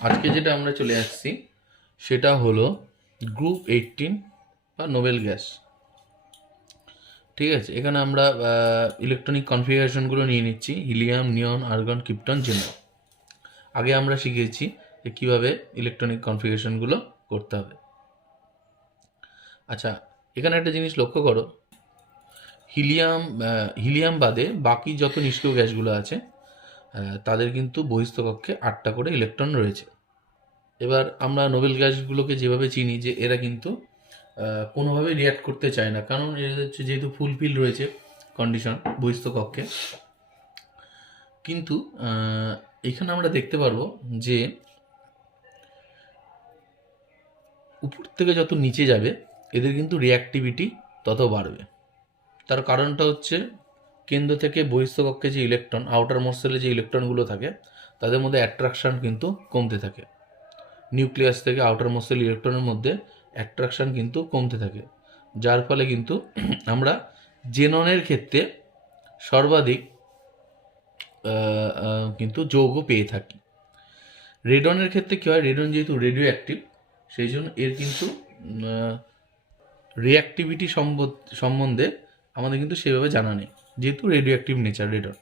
আজকে যেটা আমরা চলে আসছি সেটা হলো গ্রুপ 18 বা নোবেল গ্যাস। ঠিক আছে, এখানে আমরা ইলেকট্রনিক কনফিগারেশনগুলো নিয়ে নিচ্ছি: হিলিয়াম, নিয়ন, আর্গন, ক্রিপ্টন, জেনন। আগে আমরা শিখেছি যে কীভাবে ইলেকট্রনিক কনফিগারেশনগুলো করতে হবে। আচ্ছা, এখানে একটা জিনিস লক্ষ্য করো, হিলিয়াম বাদে বাকি যত নিষ্ক্রিয় গ্যাসগুলো আছে তাদের কিন্তু বহিস্থ কক্ষে 8টা করে ইলেকট্রন রয়েছে। এবার আমরা নোবেল গ্যাসগুলোকে যেভাবে চিনি যে এরা কিন্তু কোনোভাবে রিয়াক্ট করতে চায় না, কারণ এদের হচ্ছে যেহেতু ফুলফিল রয়েছে কন্ডিশন বহিস্থ কক্ষে। কিন্তু এখানে আমরা দেখতে পারবো যে উপর থেকে যত নিচে যাবে এদের কিন্তু রিয়াক্টিভিটি তত বাড়বে। তার কারণটা হচ্ছে কেন্দ্র থেকে বহিস্থ কক্ষে যে ইলেকট্রন, আউটার মোস্ট সেলে যে ইলেকট্রনগুলো থাকে তাদের মধ্যে অ্যাট্রাকশান কিন্তু কমতে থাকে। নিউক্লিয়াস থেকে আউটার মোস্ট সেল ইলেকট্রনের মধ্যে অ্যাট্রাকশান কিন্তু কমতে থাকে, যার ফলে কিন্তু আমরা জেননের ক্ষেত্রে সর্বাধিক কিন্তু যৌগ পেয়ে থাকি। রেডনের ক্ষেত্রে কী হয়, রেডন যেহেতু রেডিও অ্যাক্টিভ সেই জন্য এর কিন্তু রিঅ্যাক্টিভিটি সম্বন্ধে আমাদের কিন্তু সেভাবে জানা নেই, যেহেতু রেডিও অ্যাক্টিভ নেচার রেডন।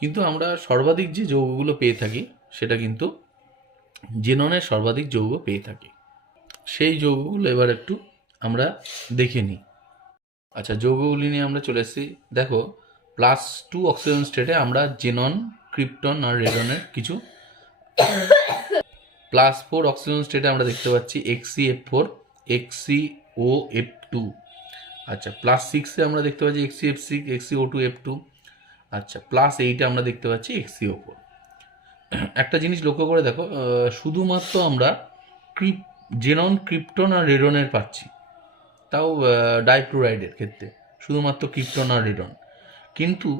কিন্তু আমরা সর্বাধিক যে যৌগগুলো পেয়ে থাকি সেটা কিন্তু জেননের সর্বাধিক যৌগ পেয়ে থাকি। সেই যৌগগুলো এবার একটু আমরা দেখে নিই। আচ্ছা, যৌগগুলি নিয়ে আমরা চলে এসেছি। দেখো, +2 অক্সিজেন স্টেটে আমরা জেনন, ক্রিপ্টন আর রেডনের কিছু, +4 অক্সিজেন স্টেটে আমরা দেখতে পাচ্ছি XCF4, XCOF2। আচ্ছা, +6-এ আমরা দেখতে পাচ্ছি XCF6, XCO2F2। আচ্ছা, +8-এ আমরা দেখতে পাচ্ছি XCO4। একটা জিনিস লক্ষ্য করে দেখো, শুধুমাত্র আমরা জেনন, ক্রিপ্টন আর রেডনের পাচ্ছি, তাও ডাইক্লোরাইডের ক্ষেত্রে শুধুমাত্র ক্রিপ্টন আর রেডন, কিন্তু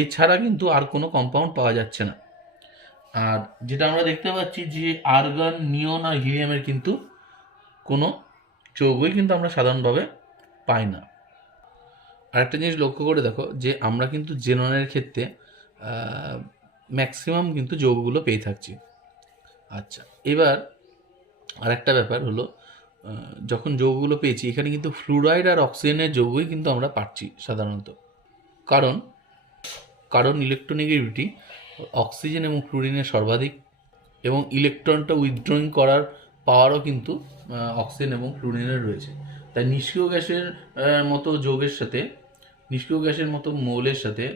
এছাড়া কিন্তু আর কোনো কম্পাউন্ড পাওয়া যাচ্ছে না। আর যেটা আমরা দেখতে পাচ্ছি যে আর্গন, নিয়ন আর হিলিয়ামের কিন্তু কোনো যৌগই কিন্তু আমরা সাধারণভাবে পাই না। আর একটা জিনিস লক্ষ্য করে দেখো যে আমরা কিন্তু জেননের ক্ষেত্রে ম্যাক্সিমাম কিন্তু যৌগগুলো পেয়ে থাকছি। আচ্ছা, এবার আরেকটা ব্যাপার হলো, যখন যৌগগুলো পেয়েছি এখানে কিন্তু ফ্লুরাইড আর অক্সিজেনের যৌগই কিন্তু আমরা পাচ্ছি সাধারণত, কারণ ইলেকট্রোনেগেটিভিটি অক্সিজেন এবং ফ্লুরিনের সর্বাধিক, এবং ইলেকট্রনটা উইথড্রয়িং করার পাওয়ারও কিন্তু অক্সিজেন এবং ফ্লুরিনের রয়েছে। তাই নিষ্ক্রিয় গ্যাসের মতো যৌগের সাথে, নিষ্ক্রিয় গ্যাসের মতো মৌলের সাথে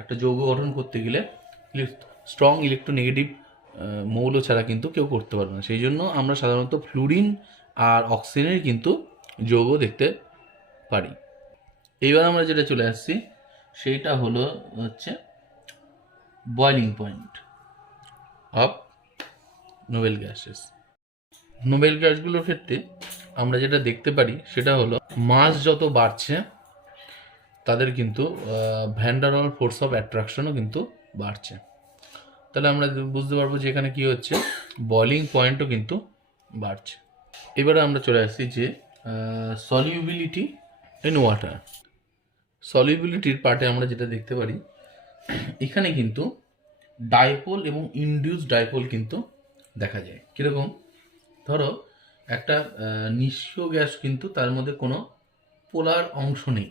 একটা যৌগ গঠন করতে গেলে স্ট্রং ইলেকট্রোনেগেটিভ মৌল ছাড়া কিন্তু কেউ করতে পারবে না। সেই জন্য আমরা সাধারণত ফ্লুরিন আর অক্সিজেনের কিন্তু যৌগ দেখতে পারি। এইবার আমরা যেটা চলে আসছি সেইটা হচ্ছে boiling point of noble gases. Noble গ্যাসগুলোর ক্ষেত্রে আমরা যেটা দেখতে পারি সেটা হলো, মাস যত বাড়ছে তাদের কিন্তু van der Waal force of অ্যাট্রাকশনও কিন্তু বাড়ছে। তাহলে আমরা বুঝতে পারবো যে এখানে কী হচ্ছে, বয়লিং পয়েন্টও কিন্তু বাড়ছে। এবারে আমরা চলে আসছি যে সলিউবিলিটি ইন ওয়াটার। সলিউবিলিটির পার্টে আমরা যেটা দেখতে পারি, এখানে কিন্তু ডাইপোল এবং ইনডিউস ডাইপোল কিন্তু দেখা যায়। কীরকম, ধরো একটা নিষ্ক্রিয় গ্যাস কিন্তু তার মধ্যে কোনো পোলার অংশ নেই।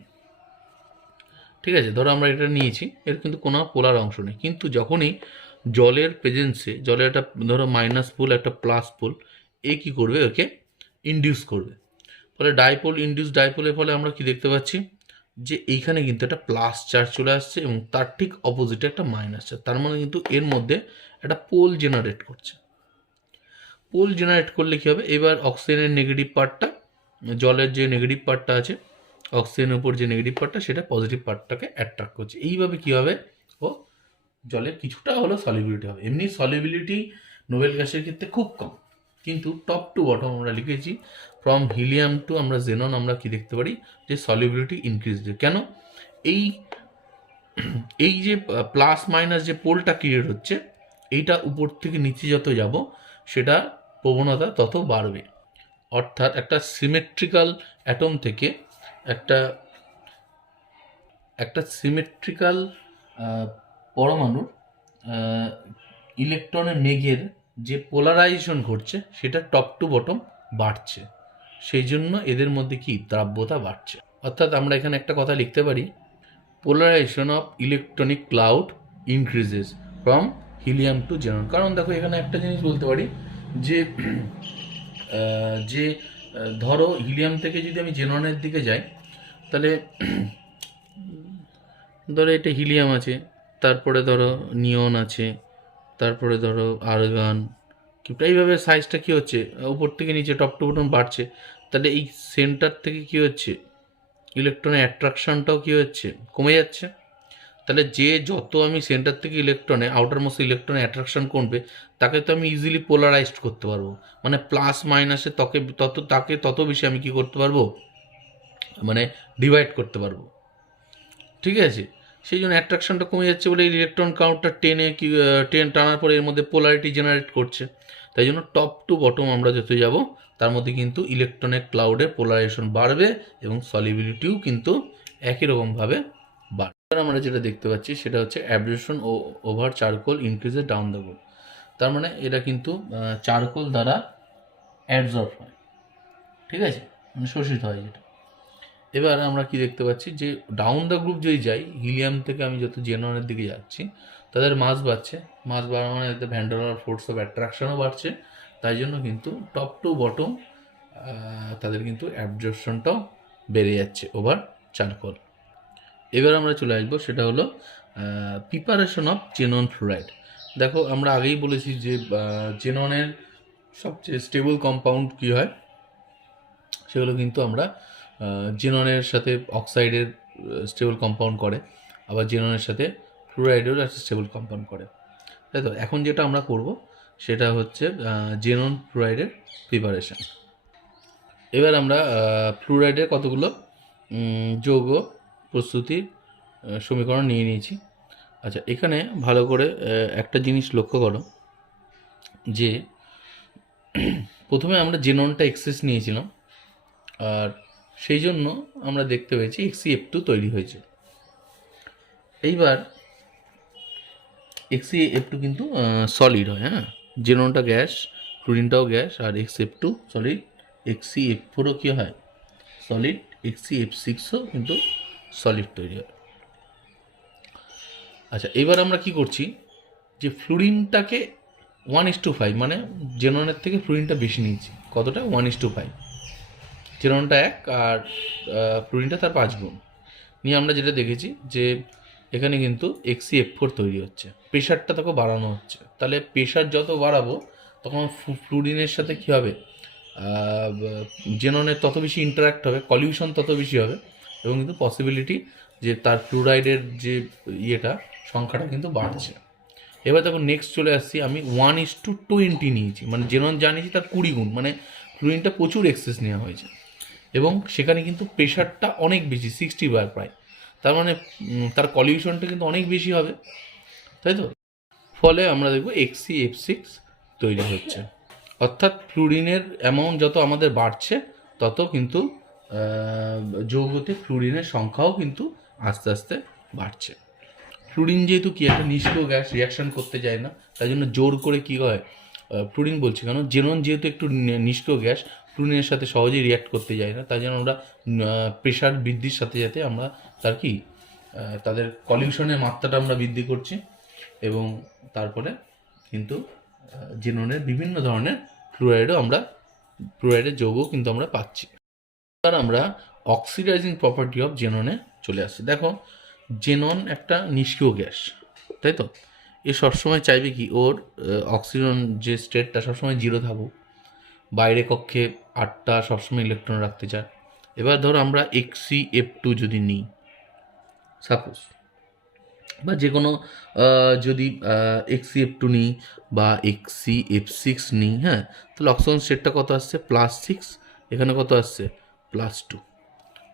ঠিক আছে, ধরো আমরা এটা নিয়েছি, এর কিন্তু কোনো পোলার অংশ নেই, কিন্তু যখনই জলের প্রেজেন্সে, জলের একটা ধরো মাইনাস পোল একটা প্লাস পোল, এ কী করবে, ওকে ইনডিউস করবে। ফলে ডাইপোল ইনডিউস ডাইপোলের ফলে আমরা কি দেখতে পাচ্ছি যে এইখানে কিন্তু একটা প্লাস চার্জ চলে আসছে এবং তার ঠিক অপোজিটে একটা মাইনাস চার্জ, তার মানে কিন্তু এর মধ্যে একটা পোল জেনারেট করছে। পোল জেনারেট করলে কী হবে, এবার অক্সিজেনের নেগেটিভ পার্টটা, জলের যে নেগেটিভ পার্টটা আছে অক্সিজেনের উপর যে নেগেটিভ পার্টটা, সেটা পজিটিভ পার্টটাকে অ্যাট্রাক্ট করছে। এইভাবে কী হবে, ও জলের কিছুটা হলো সলিবিলিটি হবে। এমনি সলিবিলিটি নোবেল গ্যাসের ক্ষেত্রে খুব কম, কিন্তু টপ টু বটম আমরা লিখেছি ফ্রম হিলিয়াম টু আমরা জেনন, আমরা কি দেখতে পারি যে সলিবিলিটি ইনক্রিজ। কেন, এই যে প্লাস মাইনাস যে পোলটা ক্রিয়েট হচ্ছে, এইটা উপর থেকে নিচে যত যাব সেটা প্রবণতা তত বাড়বে। অর্থাৎ একটা সিমেট্রিক্যাল অ্যাটম থেকে একটা সিমেট্রিক্যাল পরমাণুর ইলেকট্রনের মেঘের যে পোলারাইজেশন ঘটছে সেটা টপ টু বটম বাড়ছে, সেই জন্য এদের মধ্যে কি দ্রাব্যতা বাড়ছে। অর্থাৎ আমরা এখানে একটা কথা লিখতে পারি, polarisation of electronic cloud increases from helium to xenon. কারণ দেখো এখানে একটা জিনিস বলতে পারি যে যে ধরো হিলিয়াম থেকে যদি আমি জেননের দিকে যাই, তাহলে ধরো এটা হিলিয়াম আছে, তারপরে ধরো নিয়ন আছে, তারপরে ধরো আর্গন, এইভাবে সাইজটা কী হচ্ছে উপর থেকে নিচে টপ টু বটম বাড়ছে। তাহলে এই সেন্টার থেকে কী হচ্ছে, ইলেকট্রনের অ্যাট্রাকশনটাও কী হচ্ছে, কমে যাচ্ছে। তাহলে যে যত আমি সেন্টার থেকে ইলেকট্রনে আউটার মোস্ট ইলেকট্রনে অ্যাট্রাকশন করবে, তাকে তো আমি ইজিলি পোলারাইজড করতে পারবো, মানে প্লাস মাইনাসে তাকে তত বেশি আমি কি করতে পারবো, মানে ডিভাইড করতে পারবো, ঠিক আছে। সেই জন্য অ্যাট্রাকশনটা কমে যাচ্ছে বলে ইলেকট্রন কাউন্টটা টানার পরে এর মধ্যে পোলারিটি জেনারেট করছে। তাই জন্য টপ টু বটম আমরা যত যাব তার মধ্যে কিন্তু ইলেকট্রনের ক্লাউডে পোলারাইজেশন বাড়বে এবং সলিবিলিটিও কিন্তু একই রকমভাবে বাড়বে। আমরা যেটা দেখতে পাচ্ছি সেটা হচ্ছে absorption over charcoal increases down the group. তার মানে এটা কিন্তু চারকোল দ্বারা অ্যাবজর্ব হয়, ঠিক আছে, মানে শোষিত হয় যেটা। এবার আমরা কি দেখতে পাচ্ছি যে ডাউন দ্য গ্রুপ যদি যাই, হিলিয়াম থেকে আমি যত জেননের দিকে যাচ্ছি তাদের মাস বাড়ছে, মাস বাড়া মানে এতে ভ্যান্ডালার ফোর্স অফ অ্যাট্রাকশনও বাড়ছে। তাই জন্য কিন্তু টপ টু বটম তাদের কিন্তু অ্যাবজর্পশনটাও বেড়ে যাচ্ছে ওভার চারকোল। এবার আমরা চলে আসবো, সেটা হলো প্রিপারেশন অফ জেনন ফ্লুরাইড। দেখো আমরা আগেই বলেছি যে জেননের সবচেয়ে স্টেবল কম্পাউন্ড কী হয়, সেগুলো কিন্তু আমরা জেননের সাথে অক্সাইডের স্টেবল কম্পাউন্ড করে, আবার জেননের সাথে ফ্লুরাইডেরও একটা স্টেবল কম্পাউন্ড করে, তাই তো। এখন যেটা আমরা করব সেটা হচ্ছে জেনন ফ্লুরাইডের প্রিপারেশন। এবার আমরা ফ্লুরাইডের কতগুলো যৌগ প্রস্তুতির সমীকরণ নিয়ে নিয়েছি। আচ্ছা, এখানে ভালো করে একটা জিনিস লক্ষ্য করো যে প্রথমে আমরা জেননটা এক্সেস নিয়েছিলাম, আর সেই জন্য আমরা দেখতে পেয়েছি XeF2 তৈরি হয়েছে। এইবার XeF2 কিন্তু সলিড হয়, হ্যাঁ, জেননটা গ্যাস, ফ্লুরিনটাও গ্যাস, আর XeF2 সলিড, XeF4ও কী হয় সলিড, XeF6ও কিন্তু সলিড তৈরি হয়। আচ্ছা, এবার আমরা কি করছি যে ফ্লুরিনটাকে 1:5, মানে জেননের থেকে ফ্লুরিনটা বেশি নিয়েছি, কতটা 1:5, জেননটা 1 আর ফ্লুরিনটা তার 5 গুণ নিয়ে আমরা যেটা দেখেছি যে এখানে কিন্তু XeF4 তৈরি হচ্ছে, প্রেশারটা তখন বাড়ানো হচ্ছে। তাহলে প্রেশার যত বাড়াবো তখন ফ্লুরিনের সাথে কী হবে, জেননের তত বেশি ইন্টারাক্ট হবে, কলিউশন তত বেশি হবে, এবং কিন্তু পসিবিলিটি যে তার ফ্লুরাইডের যে ইয়েটা সংখ্যাটা কিন্তু বাড়ছে। এবার দেখো নেক্সট চলে আসছি, আমি 1:20 নিয়েছি, মানে জেনন জানিয়েছি তার 20 গুণ, মানে ফ্লুরিনটা প্রচুর এক্সেস নেওয়া হয়েছে এবং সেখানে কিন্তু প্রেশারটা অনেক বেশি, 60 বার প্রায়। তার মানে তার কলিউশনটা কিন্তু অনেক বেশি হবে, তাই তো। ফলে আমরা দেখব XeF6 তৈরি হচ্ছে, অর্থাৎ ফ্লুরিনের অ্যামাউন্ট যত আমাদের বাড়ছে তত কিন্তু যৌগতে ফ্লুরিনের সংখ্যাও কিন্তু আস্তে আস্তে বাড়ছে। ফ্লুরিন যেহেতু কি একটা নিষ্ক্রিয় গ্যাস, রিয়াকশন করতে যায় না, তাই জন্য জোর করে কী হয়, ফ্লুরিন বলছি কেন, জেনন যেহেতু একটু নিষ্ক্রিয় গ্যাস, ফ্লুরিনের সাথে সহজেই রিয়াক্ট করতে যায় না, তাই জন্য আমরা প্রেশার বৃদ্ধির সাথে সাথে আমরা তার কি তাদের কলিউশনের মাত্রাটা আমরা বৃদ্ধি করছি, এবং তারপরে কিন্তু জেননের বিভিন্ন ধরনের ফ্লুরাইডের যৌগ কিন্তু আমরা পাচ্ছি। এবার আমরা অক্সিডাইজিং প্রপার্টি অফ জেননে চলে আসছি। দেখো জেনন একটা নিষ্ক্রিয় গ্যাস, তাই তো, এ সবসময় চাইবে কি ওর অক্সিজেন যে স্টেটটা সবসময় 0 থাকুক, বাইরে কক্ষে 8টা সবসময় ইলেকট্রন রাখতে চায়। এবার ধরো আমরা XeF2 যদি নিই সাপোজ, বা যে কোনো যদি XeF2 নিই বা XeF6 নিই, হ্যাঁ, তাহলে অক্সিজেন স্টেটটা কত আসছে +6, এখানে কত আসছে +2,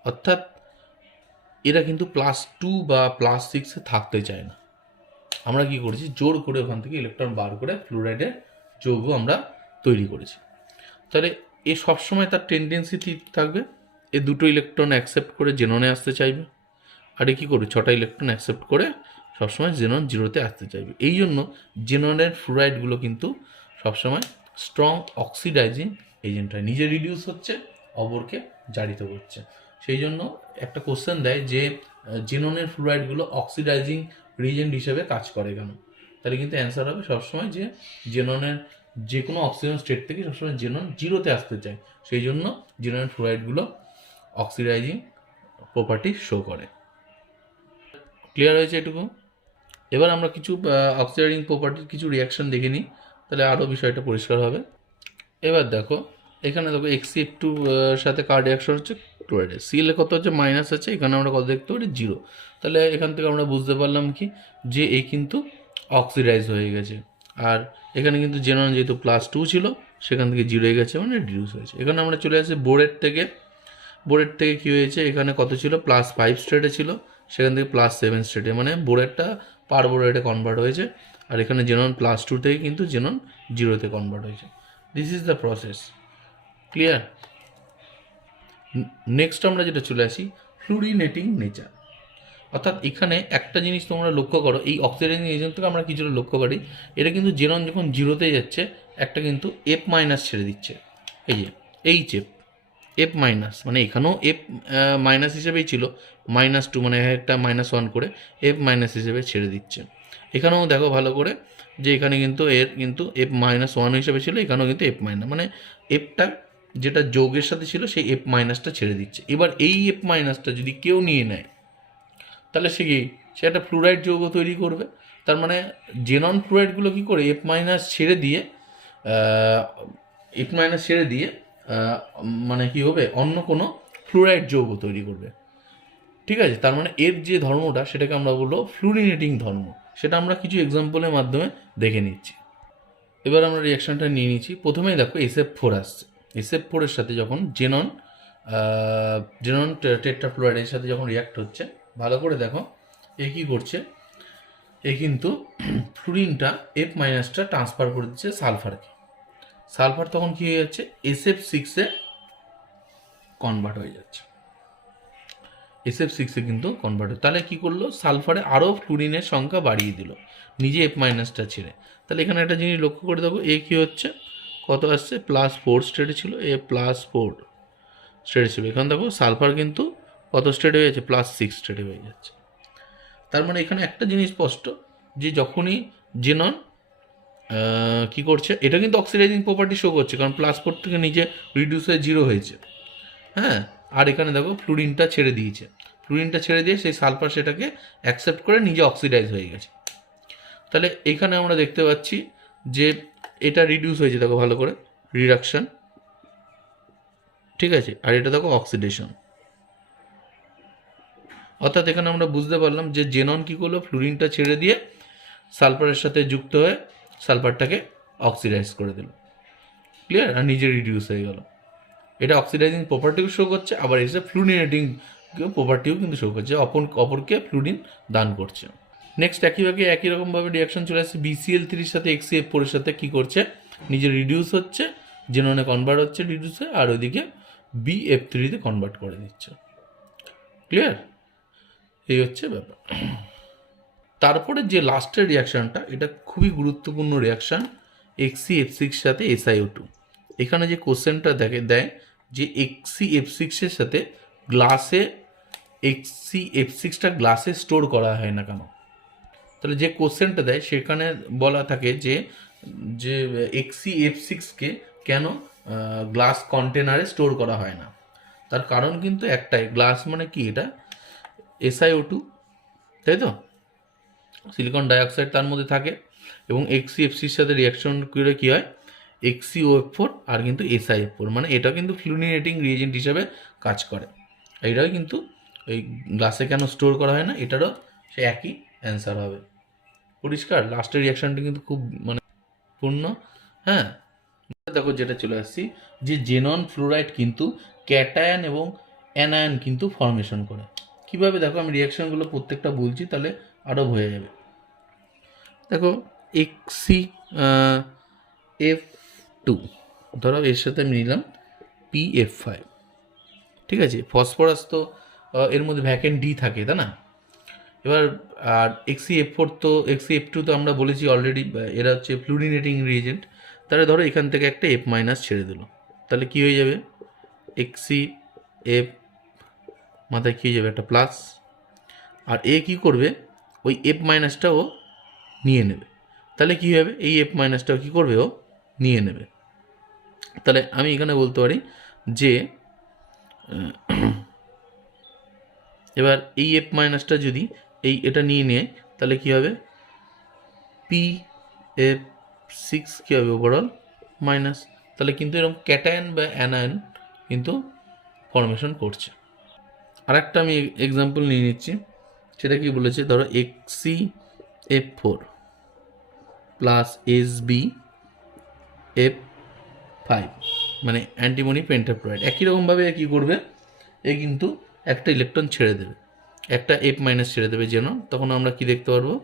অর্থাৎ এরা কিন্তু +2 বা +6-এ থাকতে চায় না। আমরা কি করেছি, জোর করে ওখান থেকে ইলেকট্রন বার করে ফ্লুরাইডের যৌগ আমরা তৈরি করেছি। তাহলে এ সবসময় তার টেন্ডেন্সি থাকবে, এ দুটো ইলেকট্রন অ্যাকসেপ্ট করে জেননে আসতে চাইবে, আর এ কী করবে 6টা ইলেকট্রন অ্যাকসেপ্ট করে সবসময় জেনন জিরোতে আসতে চাইবে। এই জন্য জেননের ফ্লুরাইডগুলো কিন্তু সবসময় স্ট্রং অক্সিডাইজিং এজেন্ট হয়, নিজে রিডিউস হচ্ছে, অপরকে জারিত করছে। সেই জন্য একটা কোশ্চেন দেয় যে জেননের ফ্লুরাইডগুলো অক্সিডাইজিং রিজেন্ট হিসেবে কাজ করে কেন? তাহলে কিন্তু অ্যান্সার হবে সবসময় যে জেননের যে কোনো অক্সিজেন স্টেট থেকে সবসময় জেনন জিরোতে আসতে চায়, সেই জন্য জেননের ফ্লুরাইডগুলো অক্সিডাইজিং প্রপার্টি শো করে। ক্লিয়ার হয়েছে এটুকু? এবার আমরা কিছু অক্সিডাইজিং প্রপার্টির কিছু রিয়াকশন দেখে নিই, তাহলে আরও বিষয়টা পরিষ্কার হবে। এবার দেখো এখানে দেখো Xc2 সাথে কার রিয়াকশন হচ্ছে ক্লোরাইডের, সিএল কত হচ্ছে মাইনাস আছে, এখানে আমরা কত দেখতে পারি জিরো। তাহলে এখান থেকে আমরা বুঝতে পারলাম কি যে এ কিন্তু অক্সিডাইজ হয়ে গেছে। আর এখানে কিন্তু জেনন যেহেতু +2 ছিল সেখান থেকে জিরো হয়ে গেছে, মানে রিডিউস হয়েছে। এখানে আমরা চলে আসি বোর্ডের থেকে। বোর্ডের থেকে কী হয়েছে, এখানে কত ছিল +5 স্টেটে ছিল, সেখান থেকে +7 স্টেটে, মানে বোর্ডেরটা পার বোর্ডেটে কনভার্ট হয়েছে। আর এখানে জেনন +2 থেকে কিন্তু জেনন জিরোতে কনভার্ট হয়েছে। This is the process. Clear? Next আমরা যেটা চলে আসি ফ্লুরিনেটিং নেচার। অর্থাৎ এখানে একটা জিনিস তোমরা লক্ষ্য করো, এই অক্সিডাইজিং এজেন্ট থেকে আমরা কিছুটা লক্ষ্য করি, এটা কিন্তু জেনন যখন জিরোতে যাচ্ছে একটা কিন্তু F- ছেড়ে দিচ্ছে, এই যে H F-, মানে এখানেও F- হিসেবেই ছিল, -2 মানে একটা -1 করে F- হিসেবে ছেড়ে দিচ্ছে। এখানেও দেখো ভালো করে যে এখানে কিন্তু এর কিন্তু F-1 হিসেবে ছিল, এখানেও কিন্তু F-, মানে এফটা যেটা যৌগের সাথে ছিল সেই F- ছেড়ে দিচ্ছে। এবার এই F- যদি কেউ নিয়ে নেয় তাহলে সে একটা ফ্লুরাইড যৌগ তৈরি করবে। তার মানে জেনন ফ্লুরাইডগুলো কী করে F- ছেড়ে দিয়ে মানে কী হবে অন্য কোনো ফ্লুরাইড যৌগ তৈরি করবে। ঠিক আছে, তার মানে এর যে ধর্মটা সেটাকে আমরা বলবো ফ্লুরিনেটিং ধর্ম। সেটা আমরা কিছু এক্সাম্পলের মাধ্যমে দেখে নিচ্ছি। এবার আমরা রিয়াকশানটা নিয়ে নিচ্ছি। প্রথমেই দেখো SF4 আসছে, SF4 এর সাথে যখন জেনন টেট্রাফ্লুরাইডের সাথে যখন রিয়াক্ট হচ্ছে, ভালো করে দেখো এ কী করছে, এ কিন্তু ফ্লুরিনটা F- ট্রান্সফার করে দিচ্ছে সালফারকে। সালফার তখন কী হয়ে যাচ্ছে SF6-এ কনভার্ট হয়ে যাচ্ছে, SF6-এ কিন্তু কনভার্ট হয়। তাহলে কী করলো, সালফারে আরও ফ্লুরিনের সংখ্যা বাড়িয়ে দিল নিজে F- ছেড়ে। তাহলে এখানে একটা জিনিস লক্ষ্য করে দেখো, এ কী হচ্ছে কত আসছে +4 স্টেটে ছিল, +4 স্টেটে ছিল। এখানে দেখো সালফার কিন্তু কত স্টেটে হয়ে যাচ্ছে +6 স্টেটে হয়ে যাচ্ছে। তার মানে এখানে একটা জিনিস স্পষ্ট যে যখনই জেনন কী করছে, এটা কিন্তু অক্সিডাইজিং প্রপার্টি শো করছে, কারণ +4 থেকে নিজে রিডিউস হয়ে জিরো হয়েছে। হ্যাঁ, আর এখানে দেখো ফ্লুরিনটা ছেড়ে দিয়েছে, ফ্লুরিনটা ছেড়ে দিয়ে সেই সালফার সেটাকে অ্যাকসেপ্ট করে নিজে অক্সিডাইজ হয়ে গেছে। তাহলে এখানে আমরা দেখতে পাচ্ছি যে এটা রিডিউস হয়েছে, দেখো ভালো করে রিডাকশান, ঠিক আছে, আর এটা দেখো অক্সিডেশন। অর্থাৎ এখানে আমরা বুঝতে পারলাম যে জেনন কী করলো, ফ্লুরিনটা ছেড়ে দিয়ে সালফারের সাথে যুক্ত হয়ে সালফারটাকে অক্সিডাইজ করে দিল। ক্লিয়ার? আর নিজে রিডিউস হয়ে গেল। এটা অক্সিডাইজিং প্রপার্টিও শো করছে, আবার এসে ফ্লুরিনেটিং প্রপার্টিও কিন্তু শো করছে, অপরকে ফ্লুরিন দান করছে। নেক্সট একই রকমভাবে রিয়াকশন চলে আসছে BCl3-র সাথে XCF4-এর সাথে কী করছে, নিজে রিডিউস হচ্ছে, জেননে কনভার্ট হচ্ছে রিডিউসে, আর ওইদিকে BF3-তে কনভার্ট করে দিচ্ছে। ক্লিয়ার? এই হচ্ছে ব্যাপার। তারপরে যে লাস্টের রিয়াকশানটা, এটা খুবই গুরুত্বপূর্ণ রিয়াকশান, XCF6 সাথে SiO2। এখানে যে কোশ্চেনটা দেয় যে XCF6-এর সাথে গ্লাসে XCF6টা গ্লাসে স্টোর করা হয় না কেন? তাহলে যে কোশ্চেনটা দেয় সেখানে বলা থাকে যে XCF6-কে কেন গ্লাস কন্টেনারে স্টোর করা হয় না। তার কারণ কিন্তু একটাই, গ্লাস মানে কি, এটা SiO2, তাই তো, সিলিকন ডাইঅক্সাইড তার মধ্যে থাকে, এবং XCF6-র সাথে রিয়াকশন করে কী হয় XCOF4 আর কিন্তু SiF4, মানে এটা কিন্তু ফ্লুরিনেটিং রিয়েজেন্ট হিসাবে কাজ করে। এইটাও কিন্তু এই গ্লাসে কেন স্টোর করা হয় না, এটারও সে একই অ্যান্সার হবে। পরিষ্কার? লাস্টের রিয়াকশানটা কিন্তু খুব মানে পূর্ণ। হ্যাঁ, দেখো যেটা চলে আসছি যে জেনন ফ্লুরাইড কিন্তু ক্যাটায়ন এবং অ্যানায়ন কিন্তু ফর্মেশন করে। কিভাবে দেখো, আমি রিয়াকশানগুলো প্রত্যেকটা বলছি তাহলে আরও হয়ে যাবে। দেখো XCF2, ধরো এর সাথে আমি নিলাম PF5, ঠিক আছে। ফসফরাস তো এর মধ্যে ভ্যাকেন্ট ডি থাকে, তাই না? এবার আর Xc(F4) তো Xc(F2) তো আমরা বলেছি অলরেডি, এরা হচ্ছে ফ্লুরিনেটিং রিএজেন্ট। তাহলে ধরো এখান থেকে একটা F মাইনাস ছেড়ে দিল, তাহলে কী হয়ে যাবে, Xc(F) মাথায় কী হয়ে যাবে, একটা প্লাস। আর এ কী করবে, ওই F মাইনাসটাও নিয়ে নেবে, তাহলে কী হবে, এই F মাইনাসটাও কী করবে, ও নিয়ে নেবে। তাহলে আমি এখানে বলতে পারি যে এবার এই F মাইনাসটা যদি এটা নিয়ে নেয়, তাহলে কী হবে, P(F6) কী হবে, ওভারঅল মাইনাস। তাহলে কিন্তু এরকম ক্যাটায়ন বা অ্যানায়ন কিন্তু ফর্মেশন করছে। আরেকটা আমি এক্সাম্পল নিয়ে নিচ্ছি, সেটা কি বলেছে, ধরো Xc(F4) প্লাস Sb(F5) মানে অ্যান্টিমনি পেন্টাফ্লোরাইড। একই রকমভাবে কী করবে, এ কিন্তু একটা ইলেকট্রন ছেড়ে দেবে, একটা F মাইনাস ছেড়ে দেবে যেন, তখন আমরা কি দেখতে পারবো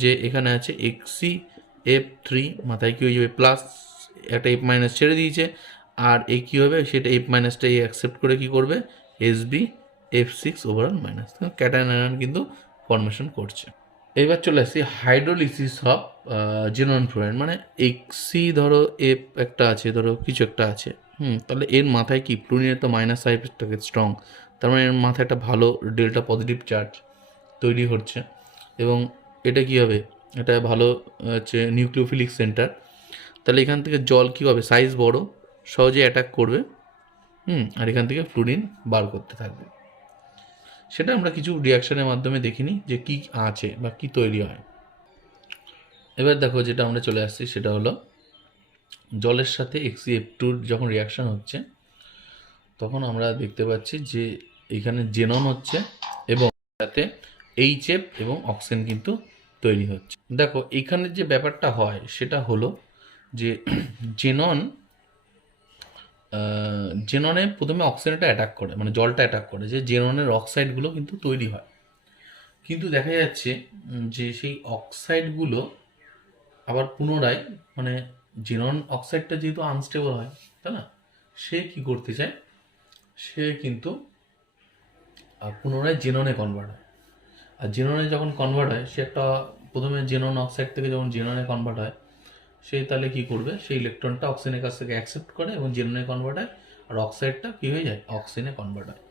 যে এখানে আছে Xc(F3) মাথায় কী হয়ে যাবে, প্লাস, একটা F মাইনাস ছেড়ে দিয়েছে, আর এই কী হবে, সেটা F মাইনাসটা অ্যাকসেপ্ট করে কী করবে, Sb(F6) overall minus, cation ion কিন্তু ফর্মেশন করছে। এবার চলে আসছি হাইড্রোলিসিস অফ জেনন ফ্লোরাইড। মানে Xc ধরো F একটা আছে, ধরো কিছু একটা আছে, তাহলে এর মাথায় কি, ফ্লুরিনের তো মাইনাস সাইডটাকে স্ট্রং, তার মানে এর মাথায় একটা ভালো ডেল্টা পজিটিভ চার্জ তৈরি হচ্ছে, এবং এটা কি হবে, এটা ভালো হচ্ছে নিউক্লিওফিলিক সেন্টার। তাহলে এখান থেকে জল কী হবে, সাইজ বড়, সহজে অ্যাটাক করবে, আর এখান থেকে ফ্লুরিন বার করতে থাকবে। সেটা আমরা কিছু রিয়াকশনের মাধ্যমে দেখিনি যে কি আছে বা কি তৈরি হয়। এবার দেখো যেটা আমরা চলে আসছি সেটা হলো জলের সাথে Xc(F2) যখন রিয়াকশান হচ্ছে, তখন আমরা দেখতে পাচ্ছি যে এখানে জেনন হচ্ছে এবং সাথে HF এবং অক্সিজেন কিন্তু তৈরি হচ্ছে। দেখো এখানে যে ব্যাপারটা হয় সেটা হলো যে জেননে প্রথমে অক্সিজেনটা অ্যাটাক করে, মানে জলটা অ্যাটাক করে, যে জেননের অক্সাইডগুলো কিন্তু তৈরি হয়, কিন্তু দেখা যাচ্ছে যে সেই অক্সাইডগুলো আবার পুনরায়, মানে জেনন অক্সাইডটা যেহেতু আনস্টেবল হয়, তাই না, সে কি করতে চায়, সে কিন্তু পুনরায় জেননে কনভার্ট হয়। আর জেননে যখন কনভার্ট হয়, সে একটা প্রথমে জেনন অক্সাইড থেকে যখন জেননে কনভার্ট হয়, সে তাহলে কি করবে, সেই ইলেকট্রনটা অক্সিজেনের কাছ থেকে অ্যাকসেপ্ট করে এবং জেননে কনভার্ট হয়, আর অক্সাইডটা কী হয়ে যায়, অক্সিজেনে কনভার্ট হয়।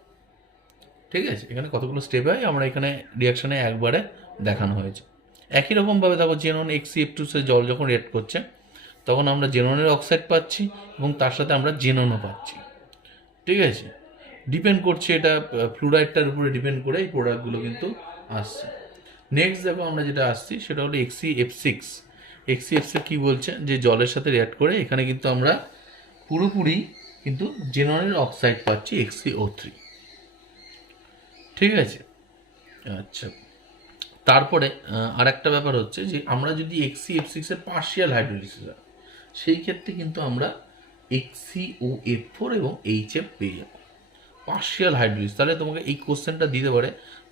ঠিক আছে, এখানে কতগুলো স্টেপ হয় আমরা এখানে রিয়াকশানে একবারে দেখানো হয়েছে। একই রকমভাবে দেখো জেনন Xc(F2) সে জল যখন রিয়েক্ট করছে, তখন আমরা জেননের অক্সাইড পাচ্ছি এবং তার সাথে আমরা জেননও পাচ্ছি। ঠিক আছে, ডিপেন্ড করছে এটা ফ্লুরাইডটার উপরে ডিপেন্ড করে এই প্রোডাক্টগুলো কিন্তু আসছে। নেক্সট দেখো আমরা যেটা আসছি সেটা হলো Xc(F6). Xc(F6) কী বলছে, যে জলের সাথে রিয়াক্ট করে এখানে কিন্তু আমরা পুরোপুরি কিন্তু জেননের অক্সাইড পাচ্ছি XcO3। ঠিক আছে, আচ্ছা, তারপরে আর একটা ব্যাপার হচ্ছে যে আমরা যদি Xc(F6)-এর পার্শিয়াল হাইড্রোলিসিস হয়, সেই ক্ষেত্রে কিন্তু আমরা XcOF4 এবং HF পেয়ে যাব। পার্শিয়াল হাইড্রোলিসিস, তাহলে তোমাকে এই কোশ্চেনটা দিতে পারে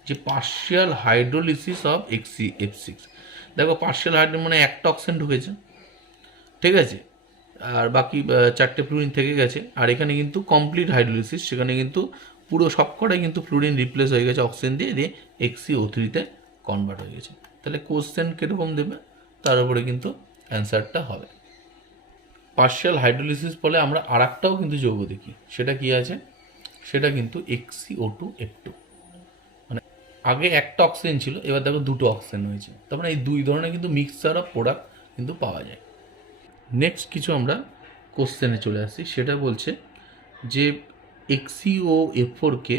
যে পার্শিয়াল হাইড্রোলিসিস অফ Xc(F6). দেখো পার্শিয়াল হাইড্রো মানে একটা অক্সিজেন ঢুকেছে, ঠিক আছে, আর বাকি চারটে ফ্লুরিন থেকে গেছে, আর এখানে কিন্তু কমপ্লিট হাইড্রোলিসিস, সেখানে কিন্তু পুরো সবকটাই কিন্তু ফ্লুরিন রিপ্লেস হয়ে গেছে অক্সিজেন দিয়ে দিয়ে XcO3-তে কনভার্ট হয়ে গেছে। তাহলে কোশ্চেন কীরকম দেবে তার উপরে কিন্তু অ্যান্সারটা হবে। পার্শিয়াল হাইড্রোলিসিস বলে আমরা আর একটাও কিন্তু যৌগ দেখি, সেটা কি আছে, সেটা কিন্তু XcO2F2। মানে আগে একটা অক্সিজেন ছিল, এবার দেখো দুটো অক্সিজেন হয়েছে, তার মানে এই দুই ধরনের কিন্তু মিক্সচার অফ প্রোডাক্ট কিন্তু পাওয়া যায়। নেক্সট কিছু আমরা কোশ্চেনে চলে আসছি, সেটা বলছে যে XcOF4-কে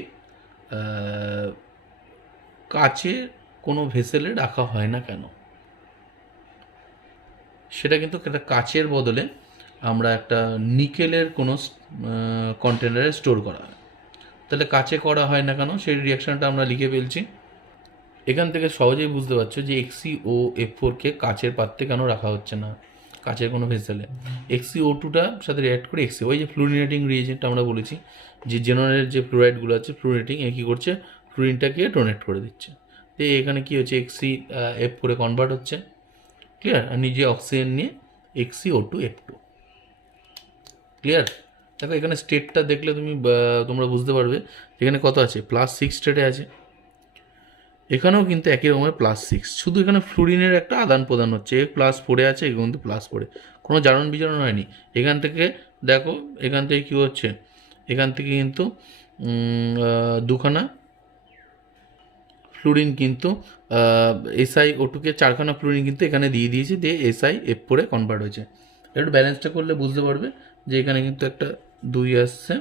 কাচের কোনো ভেসেলে রাখা হয় না কেন। সেটা কিন্তু একটা কাচের বদলে আমরা একটা নিকেলের কোনো কন্টেনারে স্টোর করা হয়। তাহলে কাচে করা হয় না কেন, সেই রিয়াকশানটা আমরা লিখে ফেলছি। এখান থেকে সহজেই বুঝতে পারছো যে XcOF4-কে কাচের পাত্রে কেন রাখা হচ্ছে না, কাচের কোনো ভেসেলে। XcO2টার সাথে রিঅ্যাক্ট করে ওই যে ফ্লুরিনেটিং রিয়েজেন্ট আমরা বলেছি, যে জেননের যে ফ্লোরাইডগুলো আছে ফ্লুরিনেটিং, এ কী করছে, ফ্লুরিনটাকে ডোনেট করে দিচ্ছে। তো এখানে কী হচ্ছে, XcF4-এ কনভার্ট হচ্ছে, ক্লিয়ার, আর নিজে অক্সিজেন নিয়ে XcO2F2। ক্লিয়ার, দেখো এখানে স্টেটটা দেখলে তোমরা বুঝতে পারবে এখানে কত আছে, +6 স্টেটে আছে। এখানেও কিন্তু একই রকমের +6, শুধু এখানে ফ্লুরিনের একটা আদান প্রদান হচ্ছে, এ প্লাস পড়ে আছে, এগুলো কিন্তু প্লাস পড়ে, কোনো জারণ বিজারণ হয়নি। এখান থেকে দেখো, এখান থেকে কী হচ্ছে, এখান থেকে কিন্তু দুখানা ফ্লুরিন কিন্তু SiO2কে 4খানা ফ্লুরিন কিন্তু এখানে দিয়ে দিয়েছে, দিয়ে SiF4 কনভার্ট হয়েছে। একটু ব্যালেন্সটা করলে বুঝতে পারবে যে এখানে কিন্তু একটা 2 আসছে,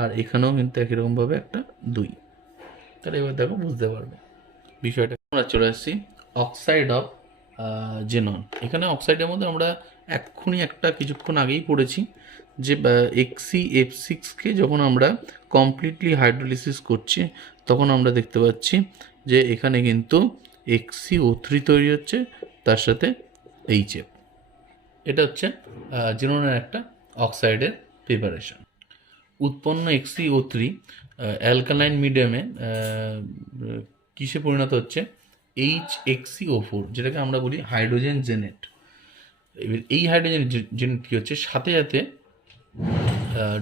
আর এখানেও কিন্তু একই রকমভাবে একটা 2। তাহলে এবার দেখো বুঝতে পারবে বিষয়টা। আমরা চলে আসছি অক্সাইড অফ জেনন। এখানে অক্সাইডের মধ্যে আমরা এক্ষুনি একটা কিছুক্ষণ আগেই পড়েছি যে XeF6কে যখন আমরা কমপ্লিটলি হাইড্রোলিসিস করছি তখন আমরা দেখতে পাচ্ছি যে এখানে কিন্তু XeO3 তৈরি হচ্ছে, তার সাথে HF। এটা হচ্ছে জেননের একটা অক্সাইডের প্রিপারেশন। উৎপন্ন XeO3 অ্যালকালাইন মিডিয়ামে কিসে পরিণত হচ্ছে, HXeO4, যেটাকে আমরা বলি হাইড্রোজেন জেনেট। এই হাইড্রোজেন জেনেট কী হচ্ছে, সাথে সাথে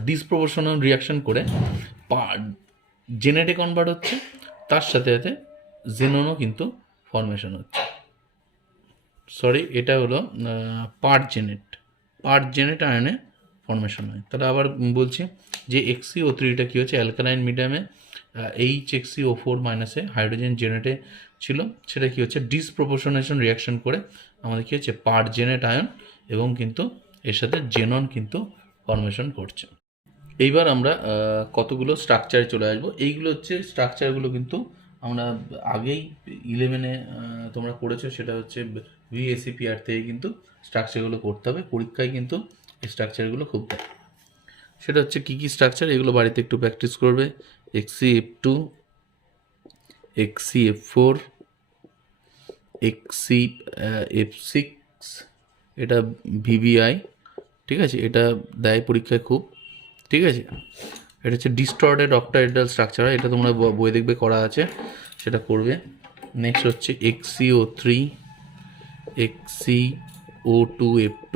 ডিসপ্রপোর্শনাল রিয়াকশন করে জেনেটে কনভার্ট হচ্ছে, তার সাথে সাথে জেননও কিন্তু ফর্মেশন হচ্ছে। সরি, এটা হলো পার্ট জেনেট আয়নে ফর্মেশন হয়। তাহলে আবার বলছি যে XeO3টা কী হচ্ছে, অ্যালকালাইন মিডিয়ামে HXeO4 মাইনাসে হাইড্রোজেন জেনেটে ছিল, সেটা কী হচ্ছে, ডিসপ্রপোর্শনেশন রিয়াকশন করে আমাদের কী হচ্ছে, পার্ট জেনেট আয়ন এবং কিন্তু এর সাথে জেনন কিন্তু ফর্মেশন করছে। এইবার আমরা কতগুলো স্ট্রাকচারে চলে আসবো। এইগুলো হচ্ছে স্ট্রাকচারগুলো কিন্তু আমরা আগেই 11-এ তোমরা পড়েছো, সেটা হচ্ছে VSEPR থেকে কিন্তু স্ট্রাকচারগুলো করতে হবে, পরীক্ষায় কিন্তু এই স্ট্রাকচারগুলো খুব দেয়। সেটা হচ্ছে কী কী স্ট্রাকচার, এগুলো বাড়িতে একটু প্র্যাকটিস করবে। XeF2, XeF4, XeF6, এটা VBI, ঠিক আছে, এটা দেয় পরীক্ষায় খুব, ঠিক আছে। এটা হচ্ছে ডিস্টর্টেড অক্টাহেড্রাল স্ট্রাকচার, এটা তোমরা বই দেখবে করা আছে, সেটা করবে। নেক্সট হচ্ছে XeO3, XeO2F2,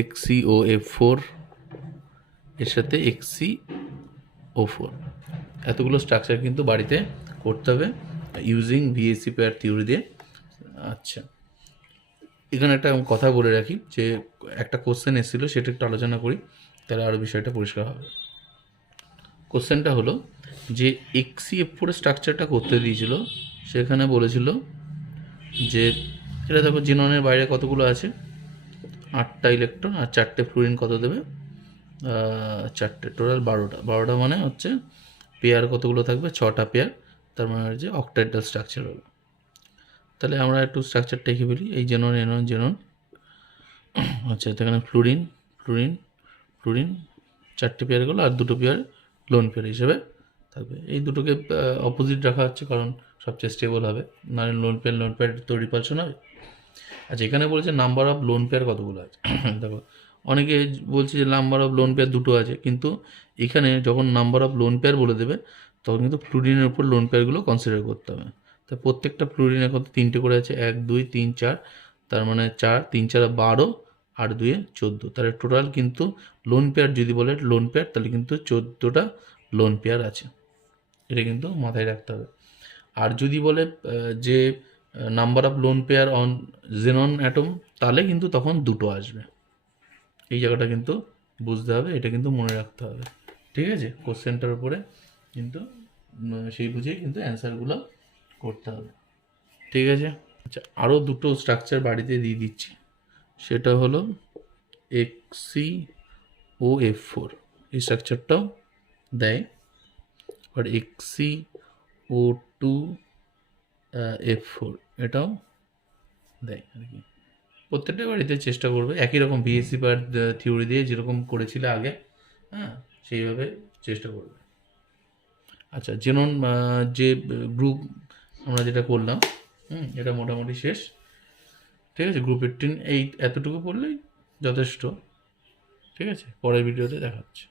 XeOF4, এর সাথে XeO4। এতগুলো স্ট্রাকচার কিন্তু বাড়িতে করতে হবে ইউজিং VSEPR থিওরি দিয়ে। আচ্ছা, এখানে একটা কথা বলে রাখি যে একটা কোশ্চেন এসেছিল, সেটা একটু আলোচনা করি, তাহলে আরও বিষয়টা পরিষ্কার হবে। কোশ্চেনটা হলো যে XeF4 স্ট্রাকচারটা করতে দিয়েছিল, সেখানে বলেছিল যে এটা দেখো জেননের বাইরে কতগুলো আছে, 8টা ইলেকট্রন আর 4টে ফ্লুরিন কত দেবে, 4টে, টোটাল 12টা মানে হচ্ছে পেয়ার কতগুলো থাকবে, 6টা পেয়ার, তার মানে হচ্ছে অক্টাহেড্রাল স্ট্রাকচার হবে। তাহলে আমরা একটু স্ট্রাকচারটা এঁকে ফেলি। এই জেনন জেনন, আচ্ছা, এখানে ফ্লুরিন 4টে পেয়ারগুলো আর 2টো পেয়ার লোন পেয়ার হিসেবে থাকবে। এই দুটোকে অপোজিট রাখা হচ্ছে কারণ সবচেয়ে স্টেবল হবে, নাহলে লোন পেয়ার তৈরি পারছো না। আচ্ছা, এখানে বলছে নাম্বার অফ লোন পেয়ার কতগুলো আছে। দেখো, অনেকে বলছে যে নাম্বার অফ লোন পেয়ার 2টো আছে, কিন্তু এখানে যখন নাম্বার অফ লোন পেয়ার বলে দেবে তখন কিন্তু ফ্লুরিনের উপর লোন পেয়ারগুলো কনসিডার করতে হবে। তা প্রত্যেকটা ফ্লুরিন এখন 3টে করে আছে, 1 2 3 4, তার মানে 4 3 4 12 আর 2 14, তাহলে টোটাল কিন্তু লোন পেয়ার যদি বলে লোন পেয়ার, তাহলে কিন্তু 14টা লোন পেয়ার আছে, এটা কিন্তু মাথায় রাখতে হবে। আর যদি বলে যে number of lone pair on xenon atom, তাহলে কিন্তু তখন 2টো আসবে। এই জায়গাটা কিন্তু বুঝতে হবে, এটা কিন্তু মনে রাখতে হবে, ঠিক আছে। কোশ্চেনটার উপরে কিন্তু সেই বুঝেই কিন্তু অ্যান্সারগুলো করতে হবে, ঠিক আছে। আচ্ছা, আরও 2টো স্ট্রাকচার বাড়িতে দিয়ে দিচ্ছি, সেটা হলো XeOF4, এই স্ট্রাকচারটাও দেয়, আর XeO2F4 এটাও দেয় আর কি। প্রত্যেকটা বাড়িতে চেষ্টা করবে একই রকম VSEPR থিওরি দিয়ে যেরকম করেছিলে আগে, হ্যাঁ, সেইভাবে চেষ্টা করবে। আচ্ছা, জেনন যে গ্রুপ আমরা যেটা করলাম, এটা মোটামুটি শেষ, ঠিক আছে। গ্রুপ 18 এই এতটুকু পড়লেই যথেষ্ট, ঠিক আছে। পরের ভিডিওতে দেখা হচ্ছে।